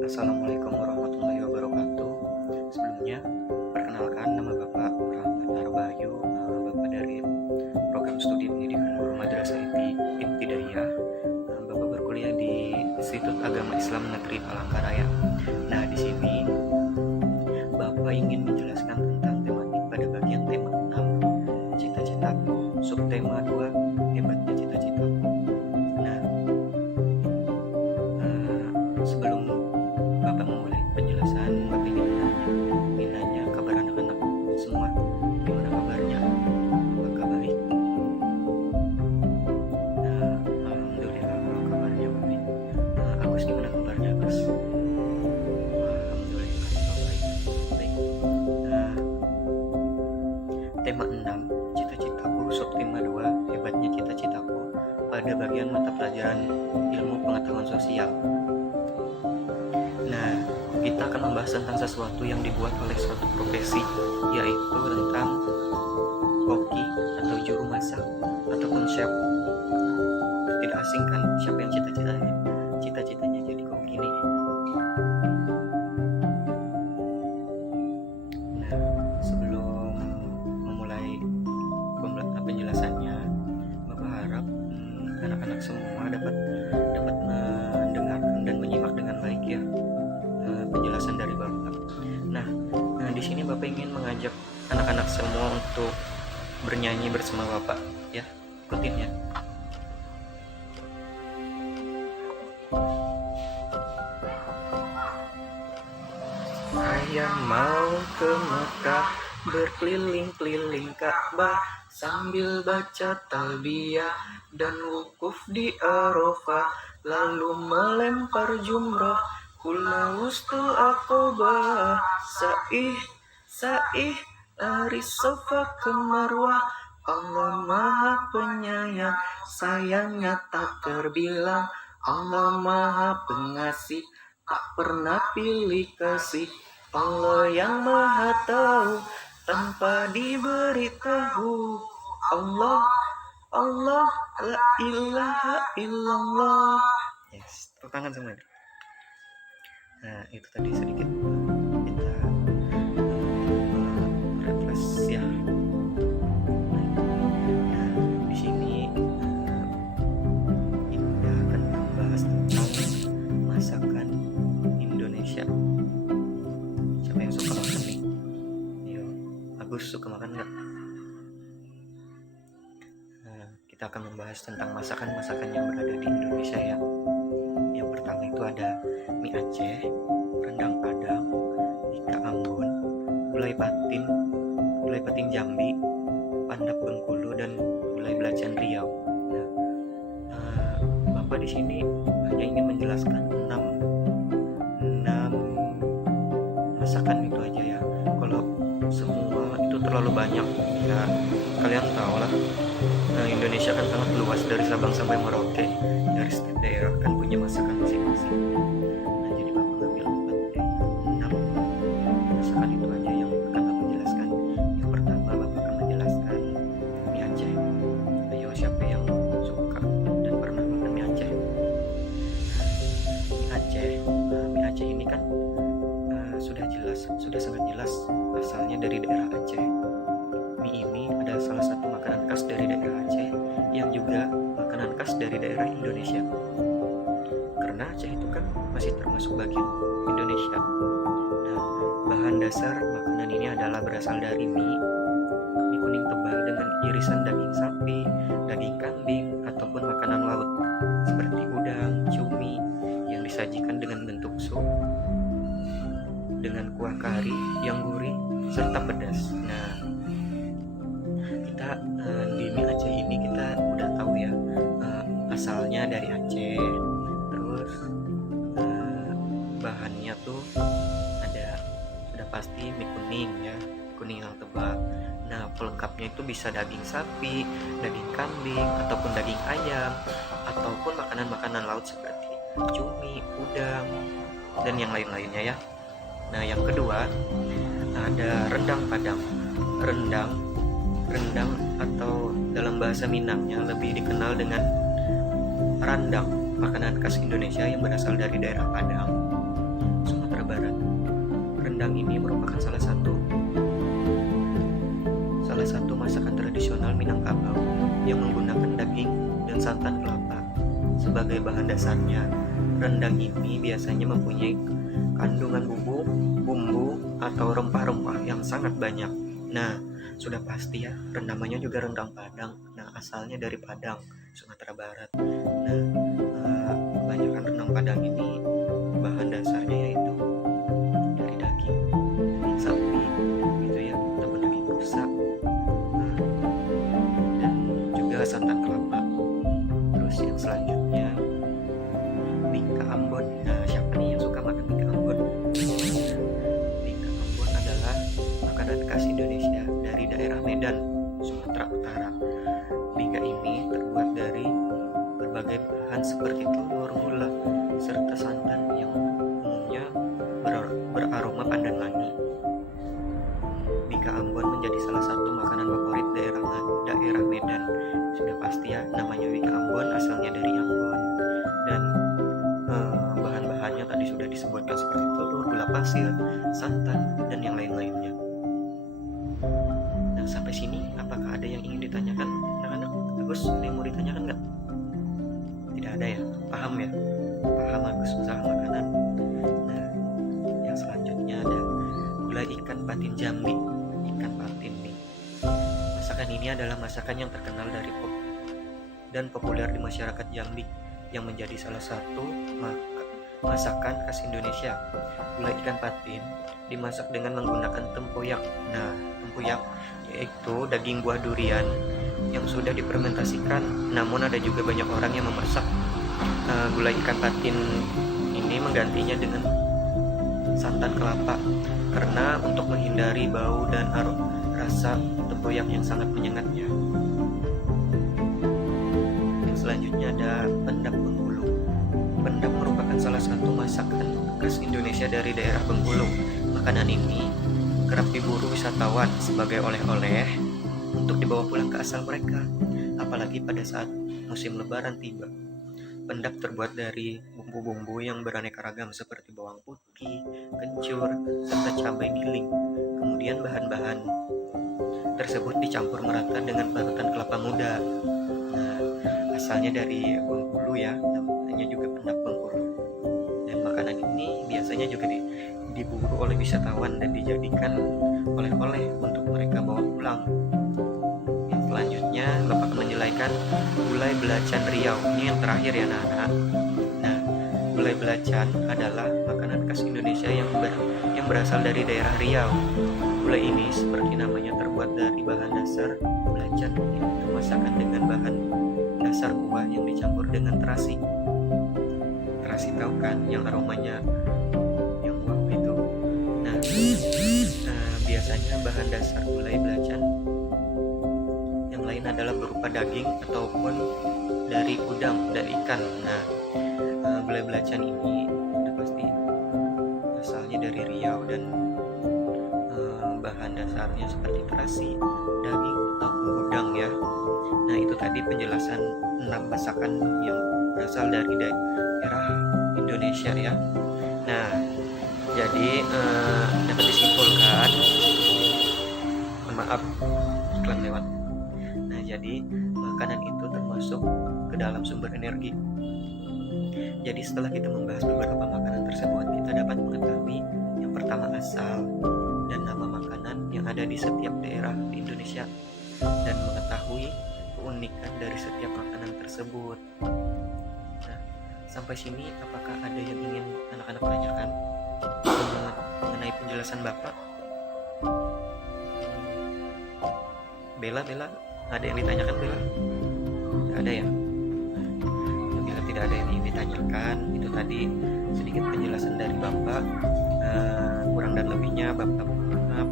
Assalamualaikum warahmatullahi wabarakatuh. Sebelumnya, perkenalkan nama Bapak Rahmat Arbayu, Bapak dari Program Studi Pendidikan Guru Madrasah Ibtidaiyah. Bapak berkuliah di Institut Agama Islam Negeri Palangkaraya. Nah, di sini Bapak ingin menjelaskan tentang tematik pada bagian tema 6, cita-citaku, subtema 2, hebatnya cita-citaku. Nah, sebelum Bapak memulai penjelasan, Bapak ingin nanya kabar anak-anak semua. Gimana kabarnya? Apakah baik? Nah, alhamdulillah kalau kabarnya baik. Agus gimana kabarnya, Agus? Alhamdulillah kalau baik. Baik. Nah, tema 6, cita-citaku, subtema 2, hebatnya cita-citaku, pada bagian mata pelajaran ilmu pengetahuan sosial. Nah, kita akan membahas tentang sesuatu yang dibuat oleh suatu profesi, yaitu tentang koki atau juru masak ataupun chef. Tidak asing kan siapa yang cita-citanya jadi koki nih. Nah, sebelum memulai penjelasannya, Bapak harap anak-anak semua dapat mendengarkan dan menyimak dengan baik ya penjelasan dari Bapak. Nah, di sini Bapak ingin mengajak anak-anak semua untuk bernyanyi bersama Bapak ya. Ikutin ya. Saya mau ke Mekah, berkeliling-keliling Ka'bah, sambil baca talbiyah dan wukuf di Arafah, lalu melempar jumrah, kula wustul aqobah, saih lari Safa ke Marwah. Allah Maha Penyayang, sayangnya tak terbilang. Allah Maha Pengasih, tak pernah pilih kasih. Allah yang Maha Tahu, tanpa diberitahu. Allah, la ilaha illallah. Yes, tepuk tangan semua. Nah, itu tadi sedikit kita refresh ya. Nah, di sini kita akan membahas tentang masakan Indonesia. Siapa yang suka makan nih? Yo, Agus suka makan nggak? Nah, kita akan membahas tentang masakan-masakan yang berada di Indonesia ya. Yang pertama itu ada mie Aceh, rendang Padang, ika Ambon, gulai patin Jambi, pandap Bengkulu, dan gulai belacan Riau. Nah, Bapak di sini hanya ingin menjelaskan 6 masakan itu aja ya. Kalau semua itu terlalu banyak ya, kalian tahu lah. Indonesia kan sangat luas, dari Sabang sampai Merauke, dari setiap daerah kan punya masakan masing-masing. Nah, jadi Bapak ngambil 6 masakan itu aja yang akan Bapak jelaskan. Yang pertama Bapak akan menjelaskan mie Aceh. Ayo, siapa yang suka dan pernah makan mie Aceh? Mie Aceh ini kan sudah sangat jelas asalnya dari daerah Aceh. Mie ini adalah salah satu makanan khas dari daerah Aceh yang juga makanan khas dari daerah Indonesia. Karena Aceh itu kan masih termasuk bagian Indonesia. Nah, bahan dasar makanan ini adalah berasal dari mie kuning tebal dengan irisan daging sapi, daging kambing, ataupun makanan laut seperti udang, cumi yang disajikan dengan bentuk sup dengan kuah kari yang gurih serta pedas. Nah, kita di mie Aceh ini kita udah tahu ya asalnya dari Aceh. Terus bahannya tuh sudah pasti mie kuning ya, kuning yang tebal. Nah, pelengkapnya itu bisa daging sapi, daging kambing, ataupun daging ayam, ataupun makanan-makanan laut seperti cumi, udang, dan yang lain-lainnya ya. Nah, yang kedua ada rendang Padang. Rendang atau dalam bahasa Minangnya lebih dikenal dengan randang, makanan khas Indonesia yang berasal dari daerah Padang. Barat. Rendang ini merupakan salah satu masakan tradisional Minangkabau yang menggunakan daging dan santan kelapa sebagai bahan dasarnya. Rendang ini biasanya mempunyai kandungan bumbu atau rempah-rempah yang sangat banyak. Nah, sudah pasti ya, namanya juga rendang Padang. Nah, asalnya dari Padang, Sumatera Barat. Nah, kebanyakan rendang Padang ini bahan dasarnya yaitu dari daging sapi, gitu ya, ataupun daging rusa, dan juga santan kelapa. Terus yang selanjutnya bingka Ambon. Nah, siapa nih yang suka makan bingka Ambon? Bingka Ambon adalah makanan khas Indonesia dari daerah Medan, Sumatera Utara. Bingka ini terbuat dari berbagai bahan seperti telur, gula, serta santan yang umumnya beraroma pandan wangi. Bingka Ambon menjadi salah satu makanan favorit daerah Medan. Sudah pasti ya, namanya bingka Ambon asalnya dari Ambon. Dan bahan-bahannya tadi sudah disebutkan seperti telur, gula pasir, santan, dan yang lain-lainnya. Nah, sampai sini apakah ada yang ingin ditanyakan anak-anak? Agus, ada yang mau ditanyakan nggak? Tidak ada ya? Paham ya? Paham Agus masalah makanan. Nah, yang selanjutnya ada gulai ikan patin Jambi. Ikan patin nih. Masakan ini adalah masakan yang terkenal dan populer di masyarakat Jambi, yang menjadi salah satu masakan khas Indonesia. Gulai ikan patin dimasak dengan menggunakan tempoyak. Nah, tempoyak yaitu daging buah durian yang sudah difermentasikan. Namun ada juga banyak orang yang memasak gulai ikan patin ini menggantinya dengan santan kelapa, karena untuk menghindari bau dan rasa tempoyak yang sangat menyengatnya. Selanjutnya ada pendap Bengkulu. Pendap merupakan salah satu masakan khas Indonesia dari daerah Bengkulu. Makanan ini kerap diburu wisatawan sebagai oleh-oleh untuk dibawa pulang ke asal mereka, apalagi pada saat musim lebaran tiba. Pendap terbuat dari bumbu-bumbu yang beraneka ragam seperti bawang putih, kencur, serta cabai giling. Kemudian bahan-bahan tersebut dicampur merata dengan parutan kelapa muda. Nah, asalnya dari Bengkulu ya, namanya juga pendap Bengkulu. Dan makanan ini biasanya juga diburu oleh wisatawan dan dijadikan oleh-oleh untuk mereka bawa pulang. Yang selanjutnya Bapak akan menjelaskan gulai belacan Riau. Ini yang terakhir ya anak-anak. Nah, gulai belacan adalah makanan khas Indonesia yang berasal dari daerah Riau. Gulai ini seperti namanya terbuat dari bahan dasar belacan, yaitu masakan dengan bahan dasar buah yang dicampur dengan terasi. Terasi tahu kan, yang aromanya yang wangi itu. Nah, biasanya bahan dasar gulai belacan yang lain adalah berupa daging ataupun dari udang dan ikan. Nah, gulai belacan ini sudah pasti asalnya dari Riau dan bahan dasarnya seperti terasi, daging ataupun udang ya. Nah, itu tadi penjelasan 6 masakan yang berasal dari daerah Indonesia ya. Nah, jadi dapat disimpulkan, maaf iklan lewat. Nah, jadi makanan itu termasuk ke dalam sumber energi. Jadi setelah kita membahas beberapa makanan tersebut, kita dapat mengetahui yang pertama asal dan nama makanan yang ada di setiap daerah di Indonesia, dan mengetahui keunikan dari setiap makanan tersebut. Nah, sampai sini apakah ada yang ingin anak-anak tanyakan mengenai penjelasan Bapak? Bella, ada yang ditanyakan Bella? Tidak ada ya? Bila tidak ada yang ingin ditanyakan, itu tadi sedikit penjelasan dari Bapak. Kurang dan lebihnya Bapak mohon maaf.